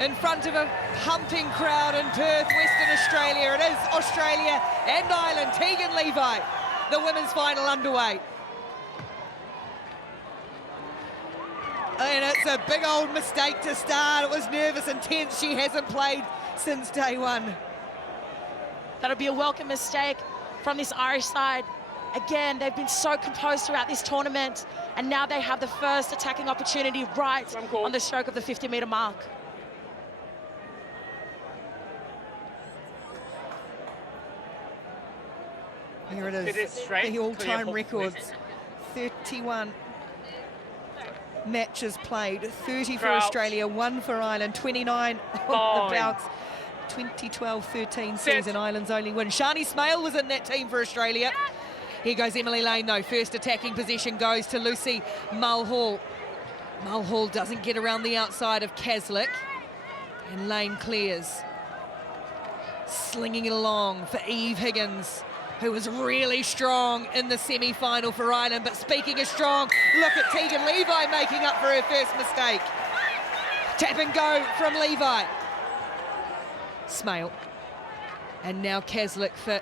in front of a pumping crowd in Perth, Western Australia. It is Australia and Ireland. Tegan Levi, the women's final underway. And it's a big old mistake to start. It was nervous and tense. She hasn't played since day one. That'll be a welcome mistake from this Irish side. Again, they've been so composed throughout this tournament, and now they have the first attacking opportunity right on the stroke of the 50-metre mark. Here it is, the all-time records. 31 matches played, 30 for Australia, 1 for Ireland, 29 on the bounce. 2012-13 season, Ireland's only win. Shani Smale was in that team for Australia. Here goes Emily Lane, though. First attacking possession goes to Lucy Mulhall. Mulhall doesn't get around the outside of Kaslik. And Lane clears. Slinging it along for Eve Higgins, who was really strong in the semi-final for Ireland. But speaking of strong, look at Tegan Levi making up for her first mistake. Tap and go from Levi. Smale. And now Kaslik for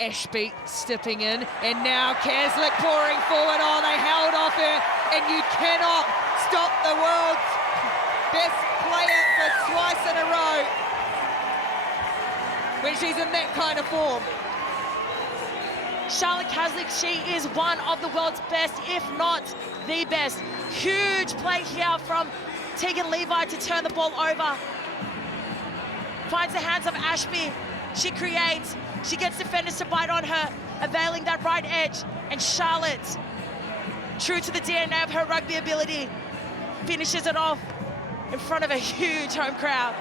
Ashby stepping in, and now Kaslik pouring forward. Oh, they held off her, and you cannot stop the world's best player for twice in a row when she's in that kind of form. Charlotte Kaslik, she is one of the world's best, if not the best. Huge play here from Tegan Levi to turn the ball over. Finds the hands of Ashby. She creates. She gets defenders to bite on her, availing that right edge. And Charlotte, true to the DNA of her rugby ability, finishes it off in front of a huge home crowd.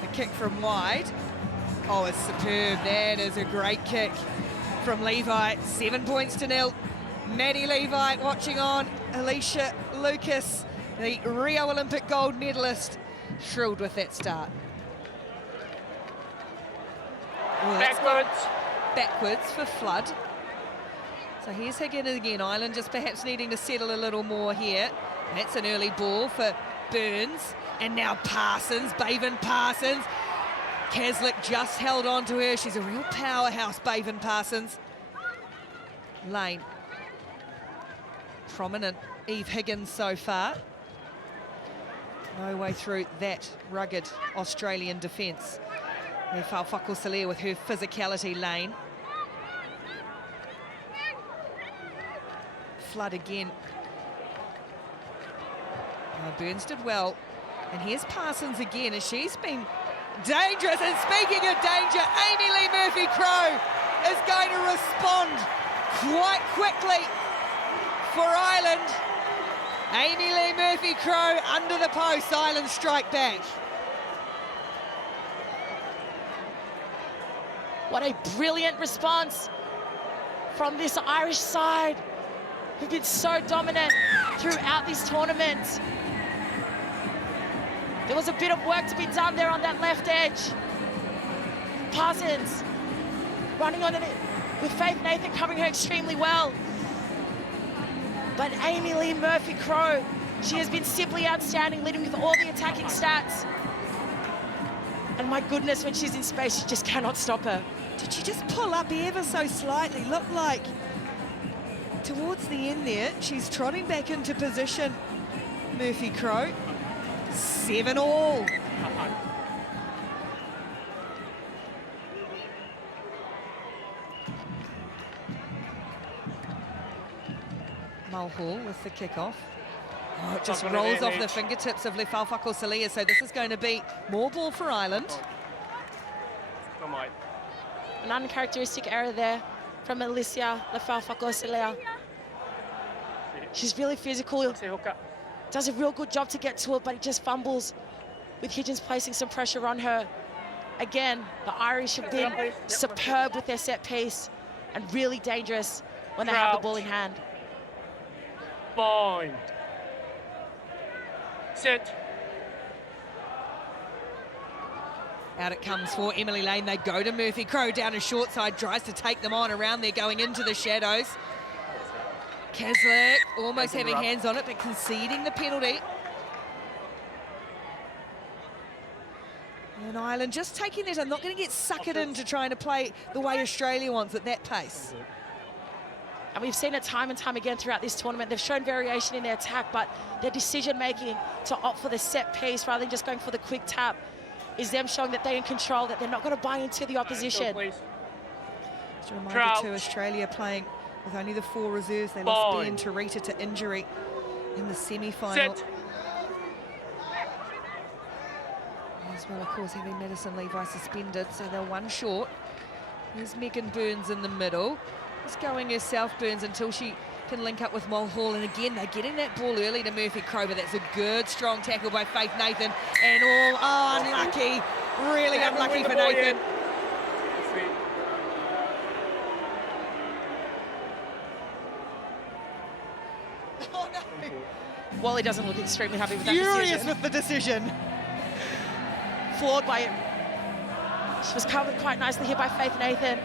The kick from wide. Oh, it's superb. That is a great kick from Levi. 7 points to 0. Maddie Levi watching on. Alicia Lucas, the Rio Olympic gold medalist, thrilled with that start. Backwards for Flood. So here's Higgins again. Ireland just perhaps needing to settle a little more here. That's an early ball for Burns. And now Parsons, Baven Parsons. Kaslik just held on to her. She's a real powerhouse, Baven Parsons. Lane. Prominent Eve Higgins so far. No way through that rugged Australian defence. Falfako-Salir with her physicality. Lane. Flood again. Burns did well. And here's Parsons again, and she's been dangerous. And speaking of danger, Amy Lee Murphy-Crowe is going to respond quite quickly for Ireland. Amy Lee Murphy-Crowe under the post. Ireland strike back. What a brilliant response from this Irish side, who've been so dominant throughout this tournament. There was a bit of work to be done there on that left edge. Parsons running on it with Faith Nathan covering her extremely well. But Amy Lee Murphy-Crowe, she has been simply outstanding, leading with all the attacking stats. And my goodness, when she's in space, you just cannot stop her. Did she just pull up ever so slightly? Looked like towards the end there, she's trotting back into position, Murphy-Crowe. 7-all. Mulhall with the kickoff. Oh, it just rolls off the fingertips of Falfako-Salir, so this is going to be more ball for Ireland. An uncharacteristic error there from Alicia Falfako-Salir. She's really physical. Does a real good job to get to it, but it just fumbles with Higgins placing some pressure on her. Again, the Irish have been superb with their set piece and really dangerous when they have the ball in hand. Fine. Sit. Out it comes for Emily Lane. They go to Murphy Crow down a short side, tries to take them on around there, going into the shadows. Kaslik almost having hands on it, but conceding the penalty. And Ireland just taking that. I'm not going to get suckered into trying to play the way Australia wants at that pace. And we've seen it time and time again throughout this tournament. They've shown variation in their attack, but their decision-making to opt for the set piece rather than just going for the quick tap is them showing that they're in control, that they're not going to buy into the opposition. Just a reminder to Australia playing with only the 4 reserves. They lost Ben Tarita to injury in the semi-final. As well, of course, having Madison Levi suspended, so they're 1 short. There's Megan Burns in the middle. Just going herself, Burns, until she can link up with Mulhall. And again, they're getting that ball early to Murphy Crow, but that's a good, strong tackle by Faith Nathan. And unlucky, really unlucky for Nathan. Oh, no. Wally doesn't look extremely happy with that decision. Furious with the decision. Floored by it. She was covered quite nicely here by Faith Nathan.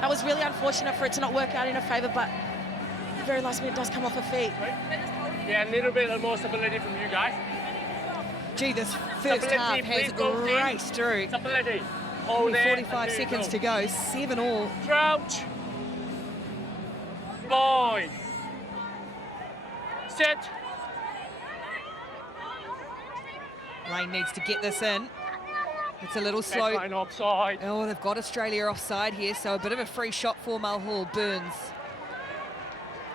That was really unfortunate for it to not work out in her favour, but the very last minute does come off her feet. Yeah, a little bit more stability from you guys. Gee, this first half has raced through. Stability. Only 45 seconds to go, 7-all. Crouch. Boy. Set. Lane needs to get this in. It's a little slow. Offside. Oh, they've got Australia offside here, so a bit of a free shot for Mulhall. Burns.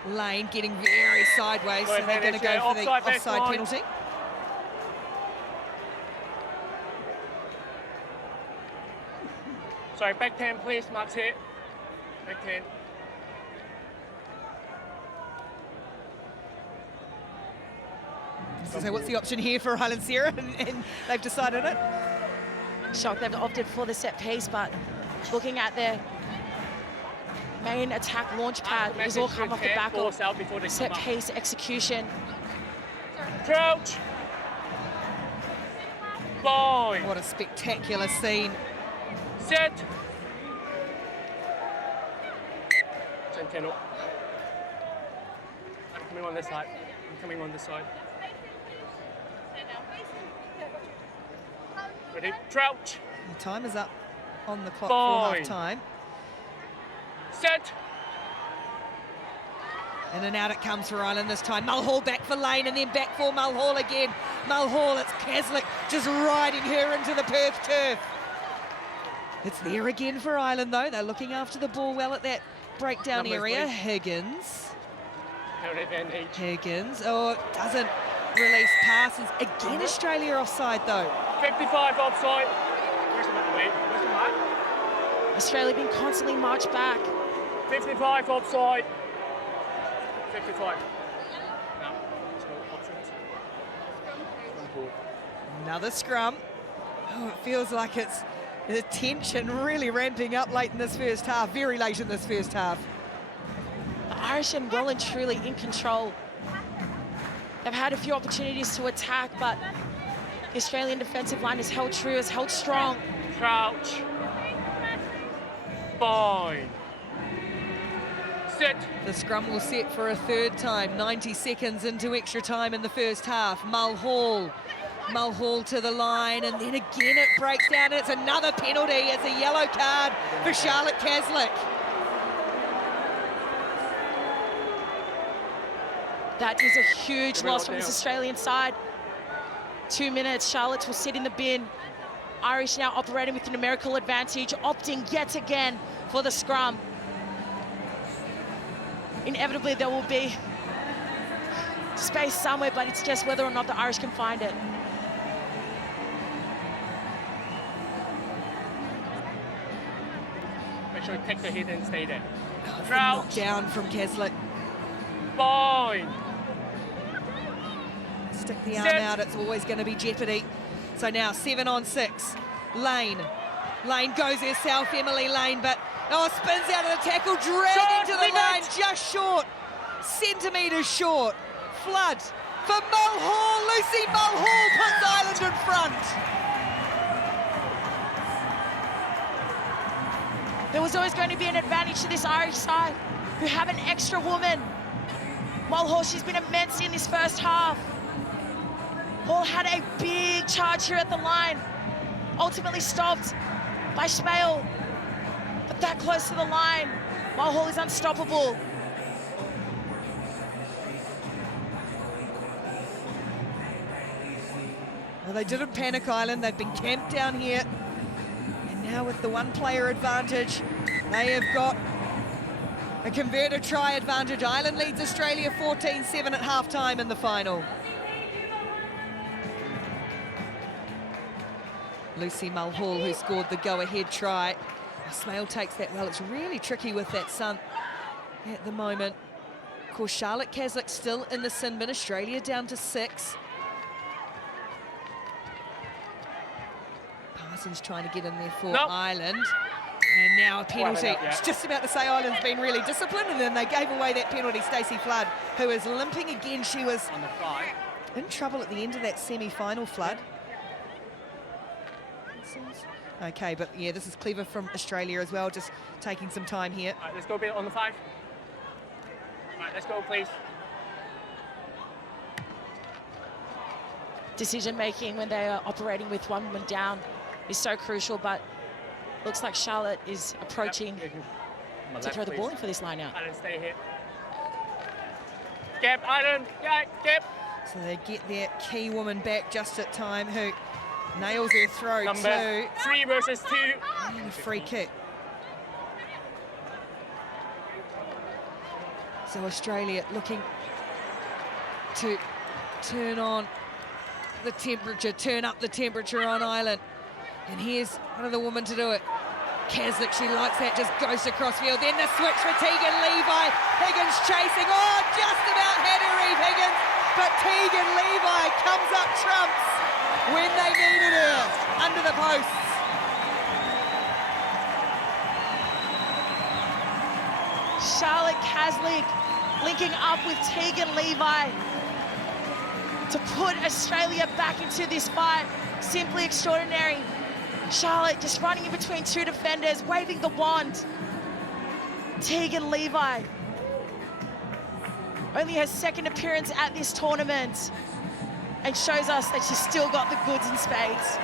Lane getting very sideways, so they're going to go for the offside penalty. Sorry, back 10, please, Max here. Back 10. So what's the option here for Highland Sierra? And they've decided it. Shocked they've opted for the set piece, but looking at their main attack launch pad, it was all come off the back of set piece execution. Crouch. Boy. What a spectacular scene. Set. 10 up. I'm coming on this side. I'm coming on this side. Ready? Crouch. The time is up on the clock Boy. for half time. Set. In and out it comes for Ireland this time. Mulhall back for Lane and then back for Mulhall again. Mulhall, it's Kaslik just riding her into the Perth turf. It's there again for Ireland though. They're looking after the ball well at that breakdown area. Higgins. Higgins. Oh, doesn't release passes. Again, Australia offside though. 55 offside. Where's the mark? Where's the mark? Australia being constantly marched back. 55 offside. 55. No, it's no options. Another scrum. Oh, it feels like it's the tension really ramping up late in this first half, very late in this first half. The Irish are well and truly in control. They've had a few opportunities to attack, but the Australian defensive line has held true, has held strong. Crouch. Boy. Set. The scrum will set for a third time, 90 seconds into extra time in the first half. Mulhall to the line, and then again it breaks down, and it's another penalty. It's a yellow card for Charlotte Kaslik. That is a huge loss from this Australian side. 2 minutes, Charlotte will sit in the bin. Irish now operating with a numerical advantage, opting yet again for the scrum. Inevitably there will be space somewhere, but it's just whether or not the Irish can find it. Make sure you take the hit and stay there. Knocked down from Kaslik. Boy. Stick the arm out, it's always going to be jeopardy. So now 7 on 6. Lane goes herself, Emily Lane, but spins out of the tackle, dragging to the line, just short, centimetres short. Flood for Mulhall. Lucy Mulhall puts Ireland in front. There was always going to be an advantage to this Irish side, who have an extra woman. Mulhall, she's been immense in this first half. Hall had a big charge here at the line, ultimately stopped by Schmale, but that close to the line, Mulhall is unstoppable. Well, they didn't panic, Ireland. They've been camped down here. And now with the one-player advantage, they have got a converted try advantage. Ireland leads Australia 14-7 at half-time in the final. Lucy Mulhall, who scored the go-ahead try. Smale takes that well. It's really tricky with that sun at the moment. Of course, Charlotte Caslick still in the sin bin. Australia down to 6. Parsons trying to get in there for Ireland. And now a penalty. I was just about to say Ireland's been really disciplined, and then they gave away that penalty. Stacey Flood, who is limping again. She was on the fly. In trouble at the end of that semi-final, Flood. Okay, but yeah, this is clever from Australia as well, just taking some time here. All right, let's go a bit on the 5. All right, let's go, please. Decision-making when they are operating with one woman down is so crucial, but looks like Charlotte is approaching to throw the ball in for this line-out. Ireland, stay here. Gap, Ireland, gap. So they get their key woman back just at time, who nails her throw Number 3 versus 2. And a free kick. So Australia looking to turn on the temperature, turn up the temperature on Ireland. And here's one of the women to do it. Caslick, she likes that, just goes across field. Then the switch for Tegan Levi. Higgins chasing. Oh, just about had her, Eve Higgins. But Tegan Levi comes up trumps when they needed her, under the posts. Charlotte Caslick linking up with Tegan Levi to put Australia back into this fight. Simply extraordinary. Charlotte just running in between 2 defenders, waving the wand. Tegan Levi, only her 2nd appearance at this tournament, and shows us that she's still got the goods in spades.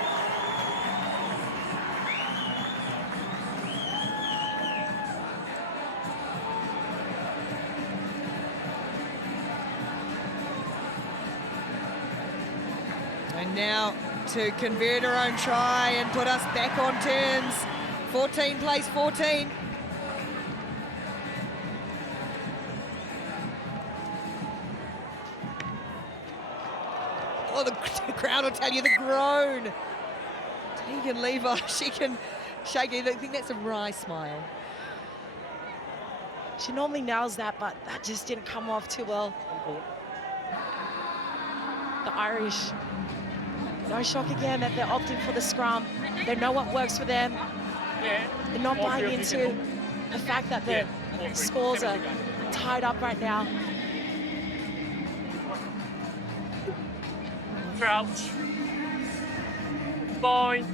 And now to convert her own try and put us back on terms. 14 plays 14. Oh, the crowd will tell you the groan. Tegan Levi, she can shake it. I think that's a wry smile. She normally nails that, but that just didn't come off too well. The Irish, no shock again that they're opting for the scrum. They know what works for them. They're not buying into the fact that the scores are tied up right now. Crouch. Fine.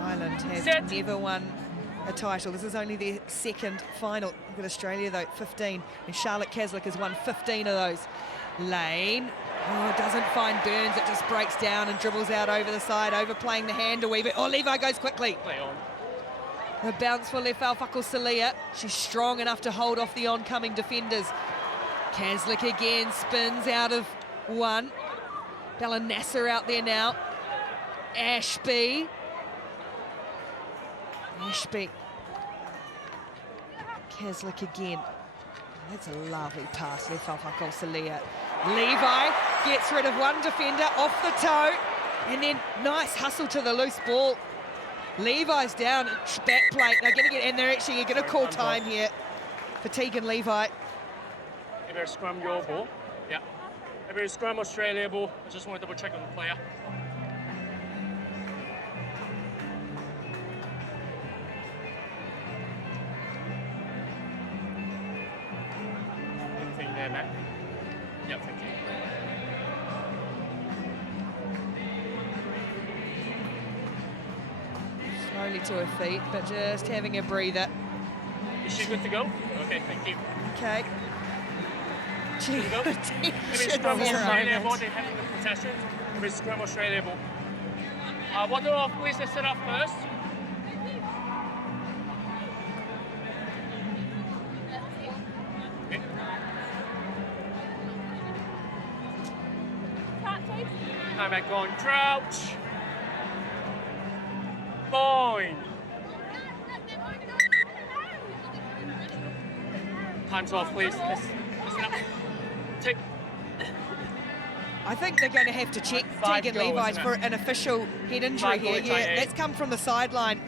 Ireland has never won a title. This is only their 2nd final. Look at Australia though, 15. And Charlotte Caslick has won 15 of those. Lane, oh, doesn't find Burns. It just breaks down and dribbles out over the side, overplaying the hand a wee bit. Oh, Levi goes quickly. Play on. The bounce for Lefauwhako Salia. She's strong enough to hold off the oncoming defenders. Caslick again spins out of one. Bella Nasser out there now. Ashby. Caslick again. That's a lovely pass, Lefauwhako Salia. Levi gets rid of one defender off the toe, and then nice hustle to the loose ball. Levi's down, back plate. They're going to get, and they're actually going to call time here for Tegan Levi. If you scrum your ball, yeah. If you scrum Australia ball, I just want to double check on the player. Anything there, Matt? Yep, thank you. Slowly quickly to her feet, but just having a breather. Is she good to go? Okay, thank you. Okay. Good to go. Maybe scrum Australia ball, they're having the possession. Maybe scrum Australia ball. What do our police set up first? Okay. Time back on, crouch. Bind. Time's off, please. Listen up. Tick. I think they're going to have to check Tegan Levi for an official head injury here. Yeah, that's come from the sideline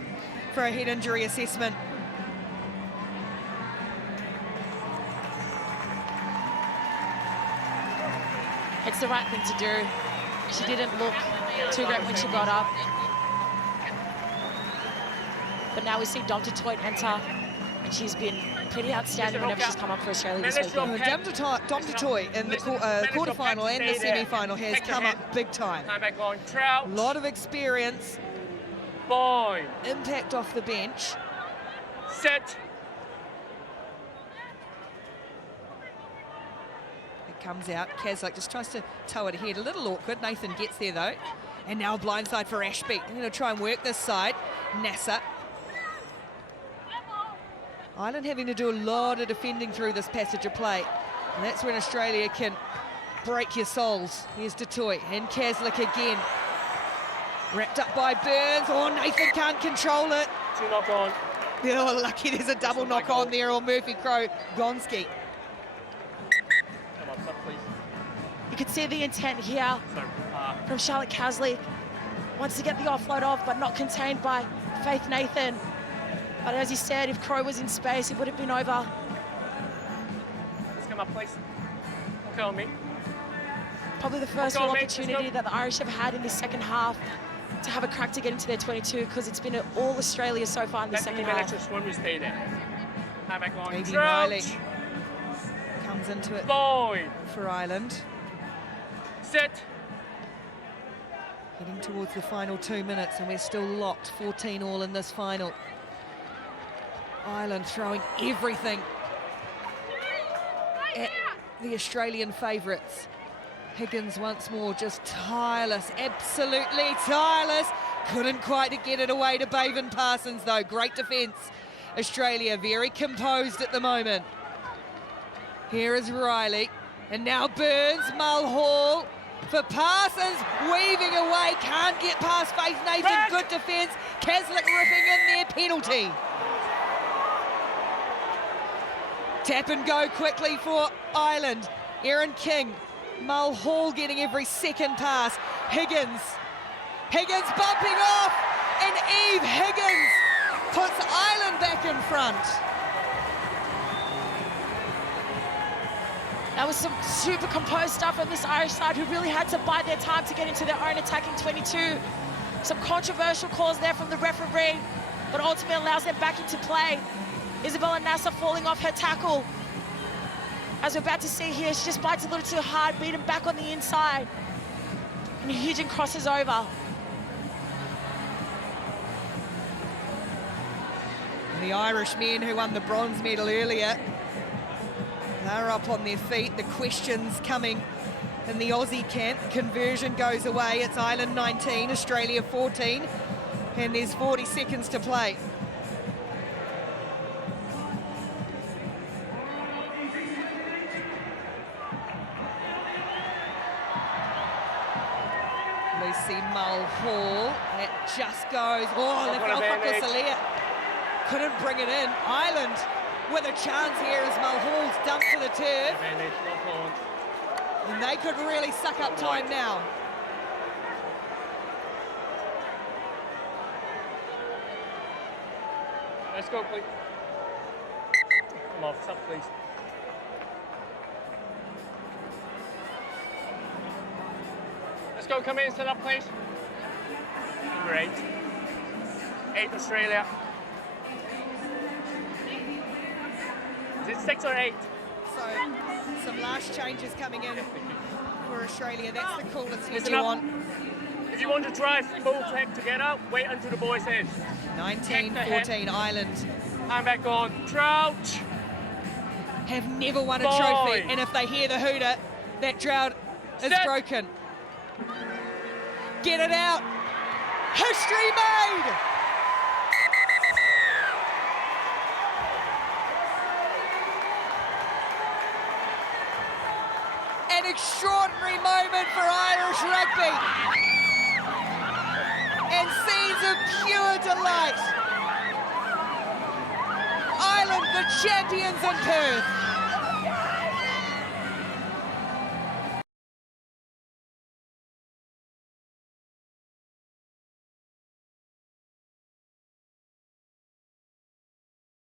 for a head injury assessment. It's the right thing to do. She didn't look too great when she got up. But now we see Dom Toit enter, and she's been pretty outstanding whenever she's come up for Australia this weekend. Dom Toit in the quarterfinal and the semi-final has come up big time. A lot of experience. Bind. Impact off the bench. Set. It comes out. Caslick just tries to tow it ahead. A little awkward. Nathan gets there though. And now blindside for Ashby. They're going to try and work this side. Nasser. Ireland having to do a lot of defending through this passage of play. And that's when Australia can break your souls. Here's Toit and Caslick again. Wrapped up by Burns. Oh, Nathan can't control it. 2 knock on. Oh, lucky there's a double knock on there on Murphy Crow. Gonski. Come on, stop, please. You could see the intent here from Charlotte Caslick. Wants to get the offload off, but not contained by Faith Nathan. But as he said, if Crow was in space, it would have been over. Let's come up, please. Okay on me. Probably the first real opportunity that the Irish have had in this second half to have a crack to get into their 22, because it's been all Australia so far in the second half. When we stay there. Time back on. Evie Riley comes into it for Ireland. Set. Heading towards the final 2 minutes, and we're still locked 14 all in this final. Ireland throwing everything at the Australian favourites. Higgins once more just tireless, absolutely tireless. Couldn't quite get it away to Baven Parsons though. Great defence. Australia very composed at the moment. Here is Riley, and now Burns, Mulhall for Parsons, weaving away, can't get past Faith Nathan. Good defence. Caslick ripping in there, penalty. Tap and go quickly for Ireland. Erin King, Mulhall getting every second pass. Higgins bumping off, and Eve Higgins puts Ireland back in front. That was some super composed stuff on this Irish side, who really had to bide their time to get into their own attacking 22. Some controversial calls there from the referee, but ultimately allows them back into play. Isabella Nasser falling off her tackle. As we're about to see here, she just bites a little too hard, beaten back on the inside. And Hugin crosses over. And the Irish men who won the bronze medal earlier, they're up on their feet. The questions coming in the Aussie camp. Conversion goes away. It's Ireland 19, Australia 14, and there's 40 seconds to play. Lucy Mulhall, it just goes, couldn't bring it in. Ireland with a chance here as Mulhall's dumped to the turf. And they could really suck up time now. Let's go, please. Come off, stop, please. Let's go, come in, set up, please. Great. 8 Australia. Is it 6 or 8? So, some last changes coming in for Australia. That's the coolest head you want. If you want to try both head together, wait until the boy says. 19-14 Ireland. Hand back on. Crouch. Have never won a Boy. trophy, and if they hear the hooter, that drought is Step. broken. Get it out. History made. An extraordinary moment for Irish rugby. And scenes of pure delight. Ireland, the champions in Perth.